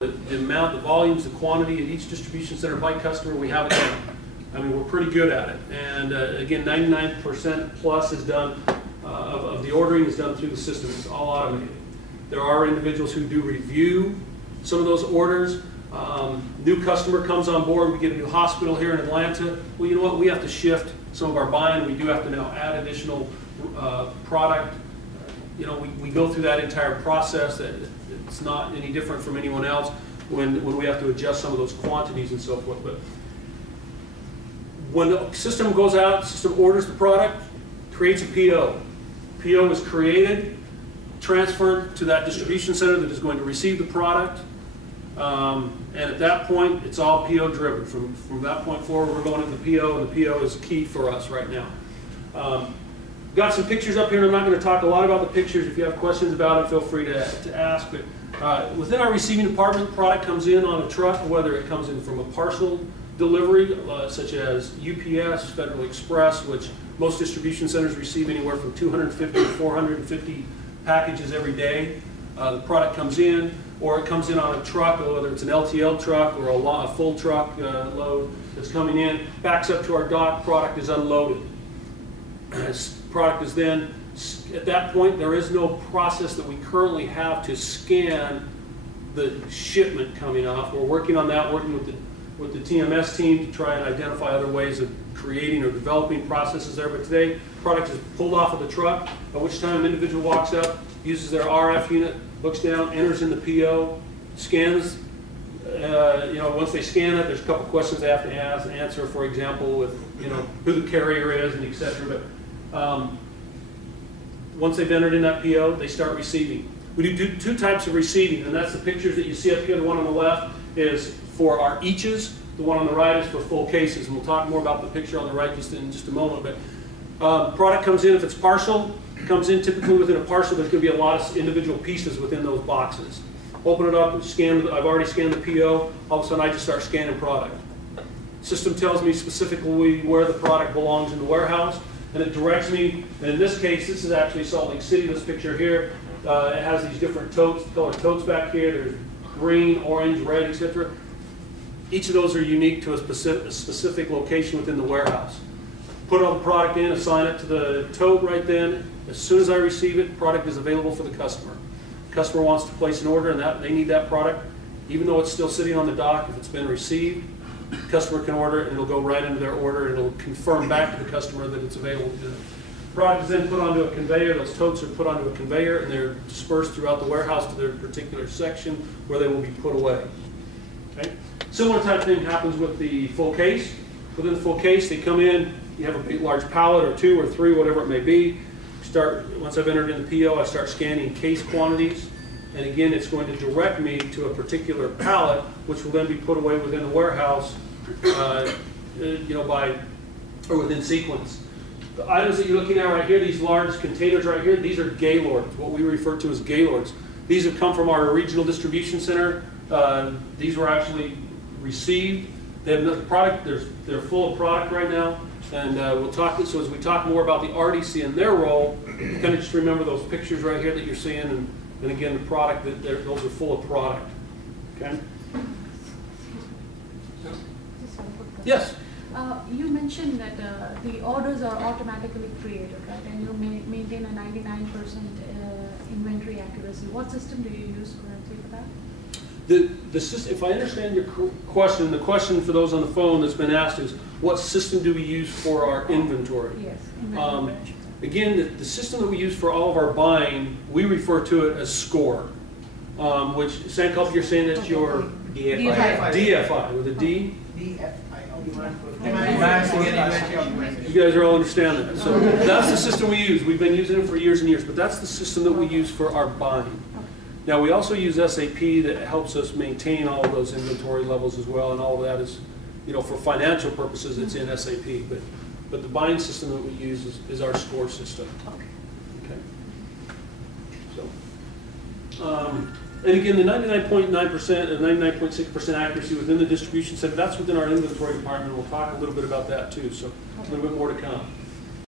The amount, the volumes, the quantity at each distribution center by customer, we have it down. I mean, we're pretty good at it. And again, 99% plus is done, of the ordering is done through the system. It's all automated. There are individuals who do review some of those orders. New customer comes on board, we get a new hospital here in Atlanta. Well, you know what, we have to shift some of our buying. We do have to now add additional product. You know, we go through that entire process. That it's not any different from anyone else when we have to adjust some of those quantities and so forth. But when the system goes out, the system orders the product, creates a PO. PO is created, transferred to that distribution center that is going to receive the product. And at that point, it's all PO driven. From that point forward, we're going into the PO, and the PO is key for us right now. Got some pictures up here, and I'm not going to talk a lot about the pictures. If you have questions about it, feel free to ask. But within our receiving department, the product comes in on a truck, whether it comes in from a parcel delivery, such as UPS, Federal Express, which most distribution centers receive anywhere from 250 to 450 packages every day. The product comes in, or it comes in on a truck, whether it's an LTL truck or a full truck load that's coming in, backs up to our dock, product is unloaded. Product is then, at that point, there is no process that we currently have to scan the shipment coming off. We're working on that, working with the TMS team to try and identify other ways of creating or developing processes there. But today, product is pulled off of the truck, at which time an individual walks up, uses their RF unit, looks down, enters in the PO, scans. You know, once they scan it, there's a couple questions they have to answer. For example, with who the carrier is and etc. But once they've entered in that PO, they start receiving. We do two types of receiving, and that's the pictures that you see up here. The one on the left is for our eaches. The one on the right is for full cases, and we'll talk more about the picture on the right in just a moment. But product comes in, if it's parcel, comes in typically within a parcel. There's going to be a lot of individual pieces within those boxes. Open it up, scan. I've already scanned the PO. All of a sudden, I just start scanning product. System tells me specifically where the product belongs in the warehouse, and it directs me. And in this case, this is actually Salt Lake City. This picture here, it has these different totes, colored totes back here. There's green, orange, red, etc. Each of those are unique to a specific location within the warehouse. Put all the product in, assign it to the tote right then. As soon as I receive it, product is available for the customer. Customer wants to place an order, and they need that product. Even though it's still sitting on the dock, if it's been received, the customer can order it, and it'll go right into their order, and it'll confirm back to the customer that it's available to them. The product is then put onto a conveyor. Those totes are put onto a conveyor, and they're dispersed throughout the warehouse to their particular section where they will be put away. Okay? Similar type thing happens with the full case. Within the full case, they come in. You have a big, large pallet or two or three, whatever it may be. Once I've entered in the PO, I start scanning case quantities. And again, it's going to direct me to a particular pallet, which will then be put away within the warehouse, within sequence. The items that you're looking at right here, these large containers right here, these are Gaylords, what we refer to as Gaylords. These have come from our regional distribution center. These were actually received. They have the product. They're full of product right now. And we'll talk. So as we talk more about the RDC and their role, kind of just remember those pictures right here that you're seeing, and again the product those are full of product. Okay. Yes. You mentioned that the orders are automatically created, right? And you maintain a 99% inventory accuracy. What system do you use currently for that? The system, if I understand your question, the question for those on the phone that's been asked is, what system do we use for our inventory? Yes, inventory. Again, the system that we use for all of our buying, we refer to it as SCORE, which, Sankalp, you're saying that's your DFI, with a D? You guys are all understand that. So that's the system we use. We've been using it for years and years, but that's the system that we use for our buying. Now, we also use SAP that helps us maintain all of those inventory levels as well, and all of that is, for financial purposes, it's in SAP. But the buying system that we use is our SCORE system. Okay. So, and again, the 99.9% and 99.6% accuracy within the distribution center, that's within our inventory department. We'll talk a little bit about that too, so a little bit more to come.